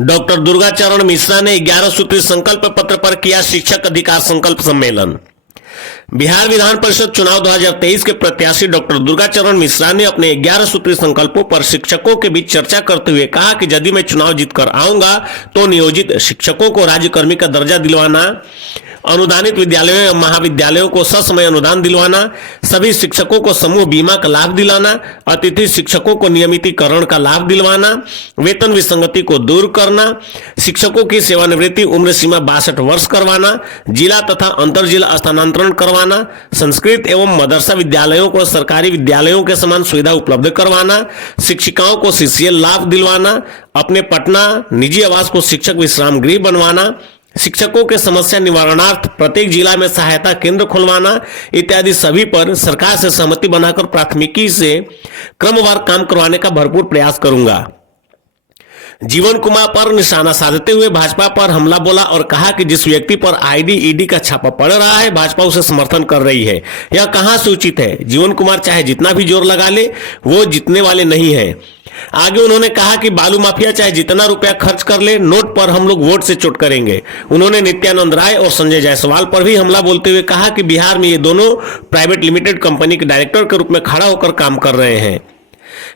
Doctor Durgacharan Mishra ने 11 सूत्री संकल्प पत्र पर किया शिक्षक अधिकार संकल्प सम्मेलन। बिहार विधान परिषद चुनाव 2023 के प्रत्याशी डॉक्टर दुर्गाचरण मिश्रा ने अपने 11 सूत्री संकल्पों पर शिक्षकों के बीच चर्चा करते हुए कहा कि यदि मैं चुनाव जीतकर आऊंगा तो नियोजित शिक्षकों को राज्यकर्मी का दर्जा दिलवाना, अनुदानित विद्यालयों या महाविद्यालयों को ससमय अनुदान दिलवाना, सभी शिक्षकों को समूह बीमा का लाभ दिलाना, अतिथि शिक्षकों को नियमितीकरण का लाभ दिलवाना, वेतन विसंगति को दूर करना, शिक्षकों की सेवानिवृत्ति उम्र सीमा 62 वर्ष करवाना, जिला तथा अंतर जिला स्थानांतरण करवाना, संस्कृत एवं मदरसा विद्यालयों को सरकारी विद्यालयों के समान सुविधा उपलब्ध करवाना, शिक्षिकाओं को सीसीएल लाभ दिलवाना, अपने पटना निजी आवास को शिक्षक विश्राम गृह बनवाना, शिक्षकों के समस्या निवारणार्थ प्रत्येक जिला में सहायता केंद्र खुलवाना इत्यादि सभी पर सरकार से सहमति बनाकर प्राथमिकी से क्रमवार काम करवाने का भरपूर प्रयास करूंगा। जीवन कुमार पर निशाना साधते हुए भाजपा पर हमला बोला और कहा कि जिस व्यक्ति पर आईडी ईडी का छापा पड़ रहा है भाजपा उसे समर्थन कर रही है, यह कहां से उचित है। जीवन कुमार चाहे जितना भी जोर लगा ले वो जीतने वाले नहीं है। आगे उन्होंने कहा कि बालू माफिया चाहे जितना रुपया खर्च कर ले, नोट पर हम लोग वोट से चोट करेंगे। उन्होंने नित्यानंद राय और संजय जायसवाल पर भी हमला बोलते हुए कहा कि बिहार में ये दोनों प्राइवेट लिमिटेड कंपनी के डायरेक्टर के रूप में खड़ा होकर काम कर रहे हैं।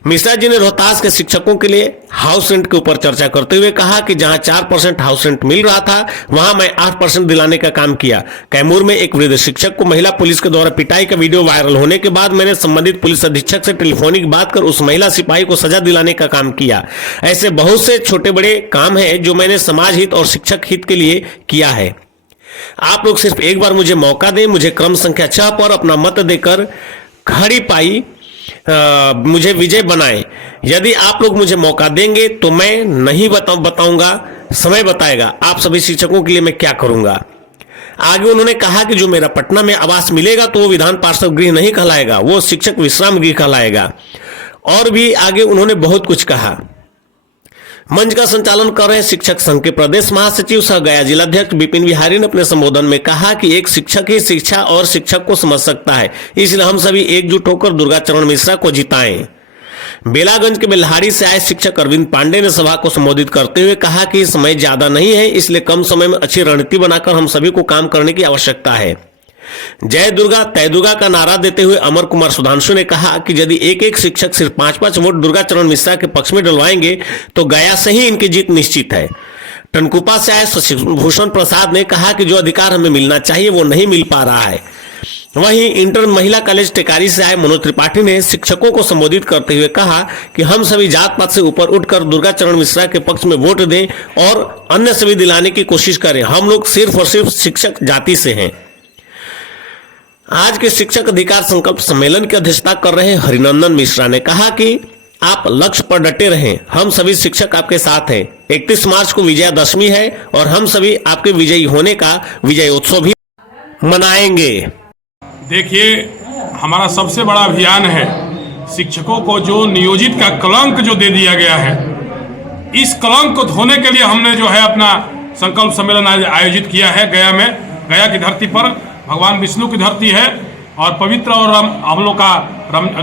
मिश्रा जी ने रोहतास के शिक्षकों के लिए हाउस रेंट के ऊपर चर्चा करते हुए कहा कि जहां 4% हाउस रेंट मिल रहा था वहां मैं 8% दिलाने का काम किया। कैमूर में एक वृद्ध शिक्षक को महिला पुलिस के द्वारा पिटाई का वीडियो वायरल होने के बाद मैंने संबंधित पुलिस अधीक्षक से टेलीफोनिक बात कर उस महिला सिपाही को सजा दिलाने का काम किया। ऐसे बहुत से छोटे बड़े काम है जो मैंने समाज हित और शिक्षक हित के लिए किया है। आप लोग सिर्फ एक बार मुझे मौका दें, मुझे क्रम संख्या 6 पर अपना मत देकर खड़ी पाई मुझे विजय बनाएं। यदि आप लोग मुझे मौका देंगे तो मैं नहीं बताऊंगा, समय बताएगा आप सभी शिक्षकों के लिए मैं क्या करूंगा। आगे उन्होंने कहा कि जो मेरा पटना में आवास मिलेगा तो वो विधान पार्षद गृह नहीं कहलाएगा, वो शिक्षक विश्राम गृह कहलाएगा। और भी आगे उन्होंने बहुत कुछ कहा। मंच का संचालन कर रहे शिक्षक संघ के प्रदेश महासचिव सह गया जिलाध्यक्ष विपिन बिहारी ने अपने संबोधन में कहा कि एक शिक्षक ही शिक्षा और शिक्षक को समझ सकता है, इसलिए हम सभी एकजुट होकर दुर्गाचरण मिश्रा को जिताएं। बेलागंज के बेल्हाड़ी से आए शिक्षक अरविंद पांडे ने सभा को संबोधित करते हुए कहा कि समय ज्यादा नहीं है, इसलिए कम समय में अच्छी रणनीति बनाकर हम सभी को काम करने की आवश्यकता है। जय दुर्गा तय दुर्गा का नारा देते हुए अमर कुमार सुधांशु ने कहा कि यदि एक एक शिक्षक सिर्फ 5-5 वोट दुर्गाचरण मिश्रा के पक्ष में डलवाएंगे तो गया से ही इनकी जीत निश्चित है। टनकुपा से आए शशिभूषण प्रसाद ने कहा कि जो अधिकार हमें मिलना चाहिए वो नहीं मिल पा रहा है। वहीं इंटर महिला कॉलेज टेकारी से आए मनोज त्रिपाठी ने शिक्षकों को संबोधित करते हुए कहा कि हम सभी जात पात से ऊपर उठकर दुर्गाचरण मिश्रा के पक्ष में वोट दें और अन्य सभी दिलाने की कोशिश करें। हम लोग सिर्फ और सिर्फ शिक्षक जाति से हैं। आज के शिक्षक अधिकार संकल्प सम्मेलन की अध्यक्षता कर रहे हरिनंदन मिश्रा ने कहा कि आप लक्ष्य पर डटे रहें, हम सभी शिक्षक आपके साथ हैं। 31 मार्च को विजयादशमी है और हम सभी आपके विजयी होने का विजय उत्सव भी मनाएंगे। देखिए, हमारा सबसे बड़ा अभियान है शिक्षकों को जो नियोजित का कलंक जो दे दिया गया है, इस कलंक को धोने के लिए हमने जो है अपना संकल्प सम्मेलन आयोजित किया है गया में। गया की धरती पर भगवान विष्णु की धरती है और पवित्र और हम लोग का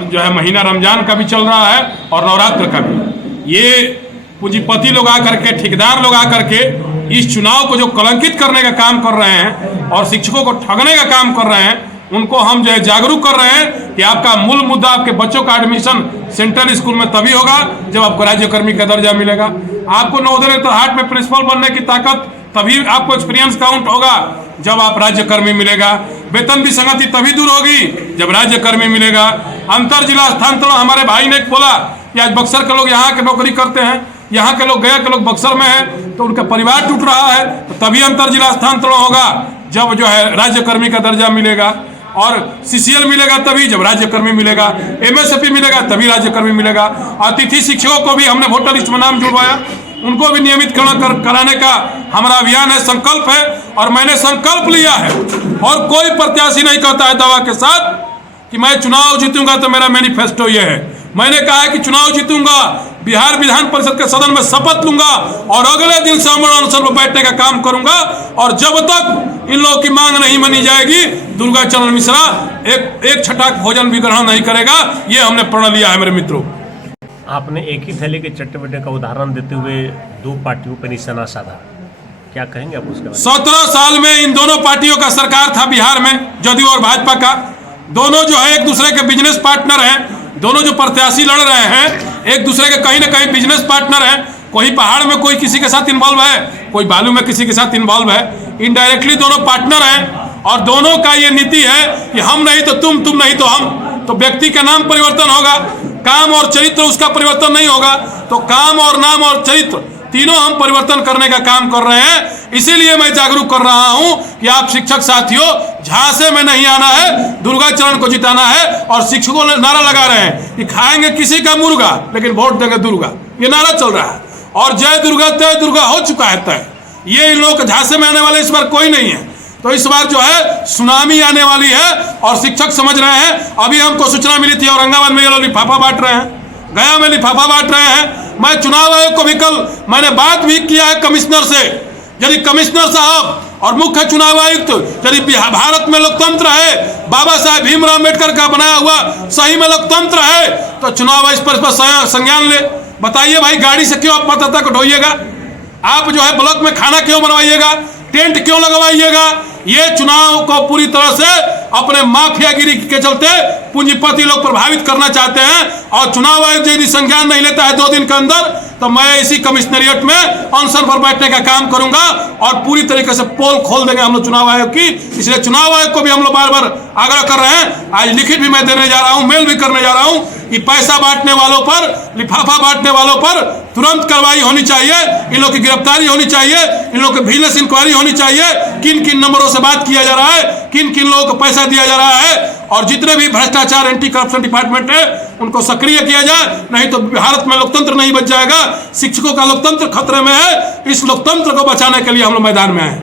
जो है महीना रमजान का भी चल रहा है और नवरात्र का भी। ये पूंजीपति लोग आकर के, ठेकेदार लोग आकर के इस चुनाव को जो कलंकित करने का काम कर रहे हैं और शिक्षकों को ठगने का काम कर रहे हैं, उनको हम जो है जागरूक कर रहे हैं कि आपका मूल मुद्दा आपके बच्चों का एडमिशन सेंट्रल स्कूल में तभी होगा जब आपको राज्यकर्मी का दर्जा मिलेगा। आपको नवोदय तलहाट में प्रिंसिपल बनने की ताकत तभी आपको एक्सपीरियंस काउंट होगा जब आप राज्यकर्मी मिलेगा। वेतन विसंगति तभी दूर होगी जब राज्यकर्मी मिलेगा। अंतर जिला स्थानांतरण, हमारे भाई ने बोला कि आज बक्सर के लोग यहाँ के नौकरी करते हैं, यहाँ के लोग गया के लोग बक्सर में हैं तो उनका परिवार टूट रहा है, तो तभी अंतर जिला स्थानांतरण होगा जब जो है राज्यकर्मी का दर्जा मिलेगा। और सीसीएल मिलेगा तभी जब राज्यकर्मी मिलेगा, एमएसपी मिलेगा तभी राज्यकर्मी मिलेगा। अतिथि शिक्षकों को भी हमने वोटर लिस्ट में नाम जुड़वाया, उनको भी नियमितकरण कराने का हमारा अभियान है, संकल्प है। और मैंने संकल्प लिया है और कोई प्रत्याशी नहीं कहता है दावा के साथ कि मैं चुनाव जीतूंगा तो मेरा मैनिफेस्टो ये है। मैंने कहा है कि चुनाव जीतूंगा, बिहार विधान परिषद के सदन में शपथ लूंगा और अगले दिन से अनशन पर बैठने का काम करूंगा। और जब तक इन लोगों की मांग नहीं मानी जाएगी, दुर्गाचरण मिश्रा एक छटाक भोजन भी ग्रहण नहीं करेगा। ये हमने प्रण लिया है मेरे मित्रों। आपने एक ही थैले के चट्टे बट्टे का उदाहरण देते हुए दो पार्टियों पर निशाना साधा, क्या कहेंगे आप उसके बारे में? 17 साल में इन दोनों पार्टियों का सरकार था बिहार में, जदयू और भाजपा का। दोनों जो है एक दूसरे के बिजनेस पार्टनर हैं। दोनों जो प्रत्याशी लड़ रहे हैं एक दूसरे के कहीं ना कहीं बिजनेस पार्टनर हैं। कोई पहाड़ में कोई किसी के साथ इन्वॉल्व है, कोई बालू में किसी के साथ इन्वॉल्व है। इनडायरेक्टली दोनों पार्टनर हैं और दोनों का ये नीति है कि हम नहीं तो तुम नहीं तो हम। तो व्यक्ति का नाम परिवर्तन होगा, काम और चरित्र उसका परिवर्तन नहीं होगा। तो काम और नाम और चरित्र तीनों हम परिवर्तन करने का काम कर रहे हैं। इसीलिए मैं जागरूक कर रहा हूं कि आप शिक्षक साथियों, झांसे में नहीं आना है, दुर्गाचरण को जिताना है। और शिक्षकों ने नारा लगा रहे हैं कि खाएंगे किसी का मुर्गा लेकिन वोट देंगे दुर्गा, ये नारा चल रहा है। और जय दुर्गा तय दुर्गा हो चुका है तय। ये इन लोग झांसे में आने वाले इस बार कोई नहीं है। तो इस बार जो है सुनामी आने वाली है और शिक्षक समझ रहे हैं। अभी हमको सूचना मिली थी औरंगाबाद में ये लोग लिफाफा बांट रहे हैं, गया में लिफाफा बांट रहे हैं। मैं चुनाव आयोग को भी कल मैंने बात भी किया है कमिश्नर से। यदि कमिश्नर साहब और मुख्य चुनाव आयुक्त यदि भारत में लोकतंत्र है, बाबा साहेब भीमराव अम्बेडकर का बनाया हुआ सही में लोकतंत्र है, तो चुनाव आयोग पर संज्ञान ले। बताइए भाई, गाड़ी से क्यों आप मतदाता को ढोइएगा? आप जो है ब्लॉक में खाना क्यों बनवाइएगा? टेंट क्यों लगवाइएगा? ये चुनाव को पूरी तरह से अपने माफियागिरी के चलते पूंजीपति लोग प्रभावित करना चाहते हैं। और चुनाव आयोग यदि संज्ञान नहीं लेता है 2 दिन के अंदर, तो मैं इसी कमिश्नरिएट में अनशन पर बैठने का काम करूंगा और पूरी तरीके से पोल खोल देंगे हम लोग चुनाव आयोग की। इसलिए चुनाव आयोग को भी हम लोग बार बार आग्रह कर रहे हैं। आज लिखित भी मैं देने जा रहा हूं, मेल भी करने जा रहा हूं कि पैसा बांटने वालों पर, लिफाफा बांटने वालों पर तुरंत कार्रवाई होनी चाहिए। इन लोग की गिरफ्तारी होनी चाहिए, इन लोग की विजिलेंस इंक्वायरी होनी चाहिए। किन किन नंबरों से बात किया जा रहा है, किन किन लोगों को पैसा दिया जा रहा है, और जितने भी भ्रष्टाचार एंटी करप्शन डिपार्टमेंट है उनको सक्रिय किया जाए। नहीं तो भारत में लोकतंत्र नहीं बच जाएगा। शिक्षकों का लोकतंत्र खतरे में है। इस लोकतंत्र को बचाने के लिए हम लोग मैदान में हैं।